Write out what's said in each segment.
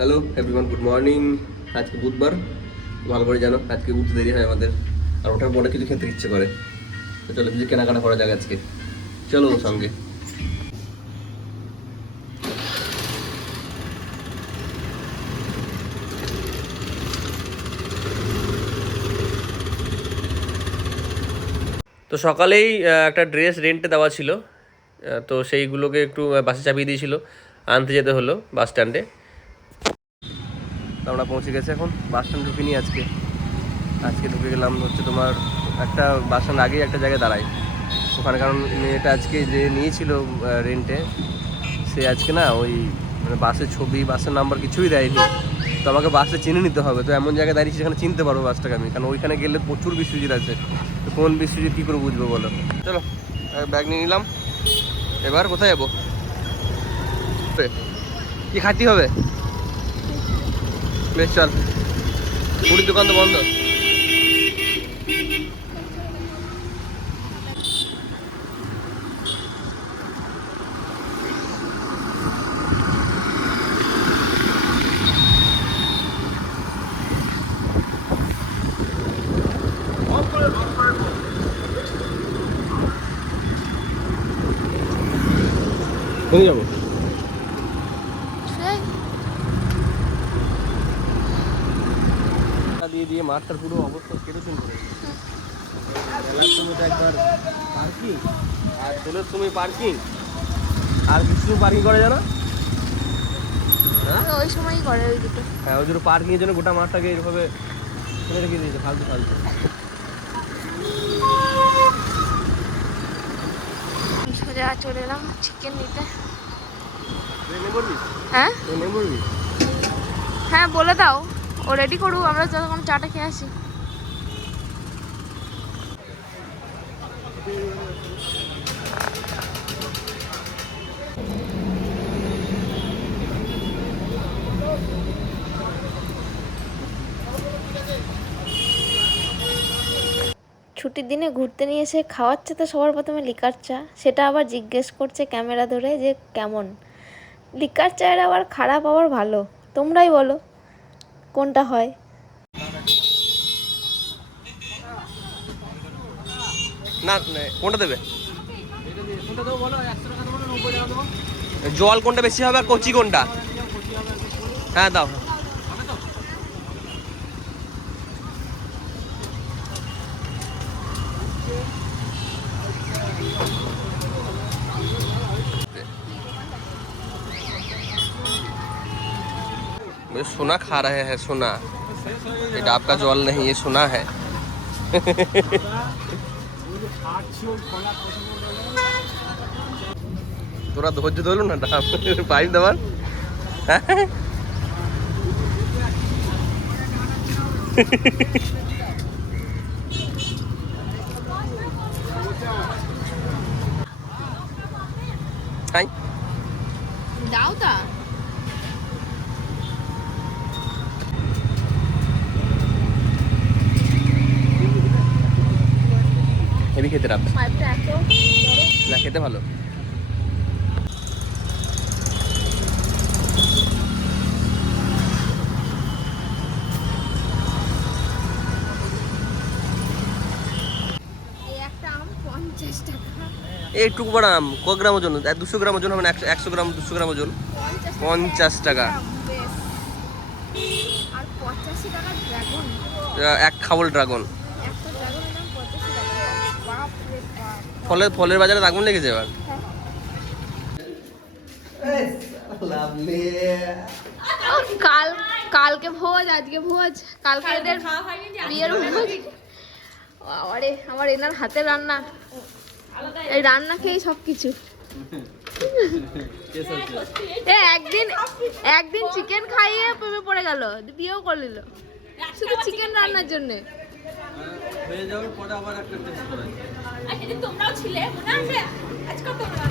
Hello everyone, good morning. আজকে বুধবার, ভালো করে জানো আজকে উঠতে দেরি হয় আমাদের, আর ওঠার পরে কিছু খেতে ইচ্ছে করে। তো চলো কিছু কেনাকাটা করা যাক আজকে, চলো সঙ্গে। তো সকালেই একটা ড্রেস রেন্টে দেওয়া ছিল, তো সেইগুলোকে একটু বাসে চাপিয়ে দিয়েছিল, আনতে যেতে হলো বাস স্ট্যান্ডে। আমরা পৌঁছে গেছি, এখন বাস স্ট্যান্ড ঢুকিনি আজকে ঢুকে গেলাম হচ্ছে তোমার একটা বাস স্ট্যান্ড আগেই একটা জায়গায় দাঁড়ায় ওখানে, কারণ মেয়েটা আজকে যে নিয়েছিল রেন্টে, সে আজকে না ওই মানে বাসের ছবি বাসের নাম্বার কিছুই দেয়নি। তো আমাকে বাসে চিনে নিতে হবে, তো এমন জায়গায় দাঁড়িয়েছি যেখানে চিনতে পারবো বাসটাকে আমি, কারণ ওইখানে গেলে প্রচুর বিশ্বজিৎ আছে। তো কোন বিশ্বজিৎ কী করে বুঝবো বলো। চলো ব্যাগ নিয়ে নিলাম, এবার কোথায় যাবো, কি খাতি হবে? বেশ চল, পুরীর দোকান তো বন্ধ। কোথায় যাবো? দিয়ে দিয়ে মাঠটার পুরো অবস্থা কেরোসিন করে বেলার সময় তো একবার পার্কিং, আর দোলের সময় পার্কিং, আর কিছু পার্কিং করে জানো? হ্যাঁ ওই সময়ই করে ওই দুটো। হ্যাঁ, ওই জন্য পার্কিংয়ের জন্য গোটা মাঠটাকে এরভাবে ফেলে রেখে দিয়েছে, ফালতু ফালতু। সোজা চলে এলাম চিকেন নিতে। ট্রেনে পড়বি? হ্যাঁ ট্রেনে পড়বি? হ্যাঁ বলে দাও, ও রেডি করুক, আমরা যতক্ষণ চাটা খেয়ে আসি। ছুটির দিনে ঘুরতে নিয়ে এসে খাওয়াচ্ছে তো সবার প্রথমে লিকার চা, সেটা আবার জিজ্ঞেস করছে ক্যামেরা ধরে যে কেমন। লিকার চায়ের আবার খারাপ আবার ভালো, তোমরাই বলো কোনটা হয়। না কোনটা দেবে? জল কোনটা বেশি হবে আর কচি কোনটা? হ্যাঁ দাও। सोना खा रहे हैं, सोना। ये डाब का जल नहीं, ये सोना है। তোরা ধৈর্য ধরল না ডাব পাইপ দেওয়ার। দাও তা হেভি খেতে ডাব পাইপটা এত না, খেতে ভালো। একটা আম 50 টাকা। এইটুকু বড় আম ক গ্রাম ওজন? 200 গ্রাম ওজন হবে না? 100 গ্রাম 200 গ্রাম ওজন 50 টাকা। আর 85 টাকা ড্রাগন, এক খাবল ড্রাগন। একটা ড্রাগনের দাম 85 টাকা। বাপ রে বাপ। ফলের বাজারে আগুন লেগেছে এবার। কালকে ভোজ, আজকে ভোজ, কালকে এদের বিয়ের ভোজ। আরে আমার এনার হাতের রান্না, এই রান্না খেয়েই সবকিছু। একদিন চিকেন খাইয়ে প্রেমে পড়ে গেল, বিয়েও করে নিল শুধু চিকেন রান্নার জন্য। তোমরাও ছিলে মনে আছে আজকে তোমরা।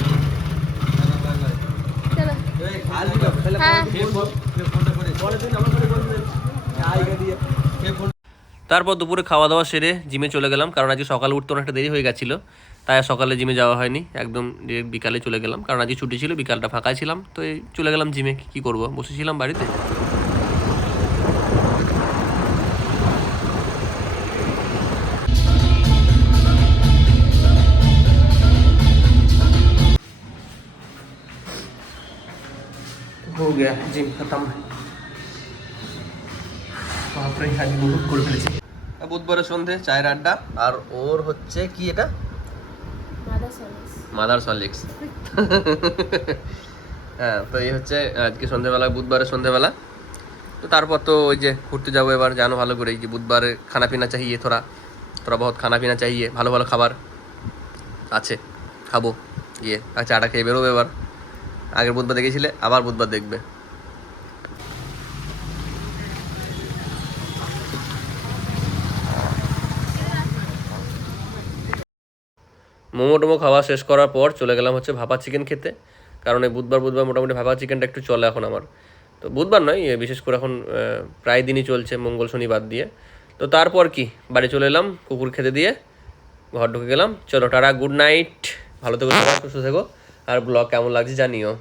তারপর দুপুরে খাওয়া দাওয়া সেরে জিমে চলে গেলাম, কারণ আজকে সকালে উঠতে অনেকটা দেরি হয়ে গেছিলো, তাই সকালে জিমে যাওয়া হয়নি, একদম ডিরেক্ট বিকালে চলে গেলাম, কারণ আজকে ছুটি ছিল, বিকালটা ফাঁকাই ছিলাম, তো এই চলে গেলাম জিমে। কী করবো, বসেছিলাম বাড়িতে। গয়া জিম খতম। বাপরে আজ বহুত করে ফেলেছি। বুধবারের সন্ধে চায়ের আড্ডা, আর ওর হচ্ছে কি এটা মাদার সলিক্স। হ্যাঁ, তো এই হচ্ছে আজকে সন্ধেবেলা, বুধবারের সন্ধেবেলা। তো তারপর তো ওই যে ঘুরতে যাবো এবার, জানো ভালো করে যে বুধবারে খানা পিনা চাহিয়ে, থোড়া থোড়া বহুত খানা পিনা চাহিয়ে, ভালো ভালো খাবার আছে, খাবো গিয়ে। আর চাটা খেয়ে বেরোবে এবার। আগের বুধবার দেখেছিলে, আবার বুধবার দেখবে। মোমো টোমো খাওয়া শেষ করার পর চলে গেলাম হচ্ছে ভাপা চিকেন খেতে, কারণ এই বুধবার বুধবার মোটামুটি ভাপা চিকেনটা একটু চলে এখন আমার। তো বুধবার নয়, বিশেষ করে এখন প্রায় দিনই চলছে, মঙ্গল শনি বাদ দিয়ে। তো তারপর কি বাড়ি চলে এলাম কুকুর খেতে দিয়ে, ঘর ঢুকে গেলাম। চলো টাটা, গুড নাইট, ভালো থেকো সবাই, সুস্থ থেকো। আর ব্লগ কেমন লাগছে জানিও।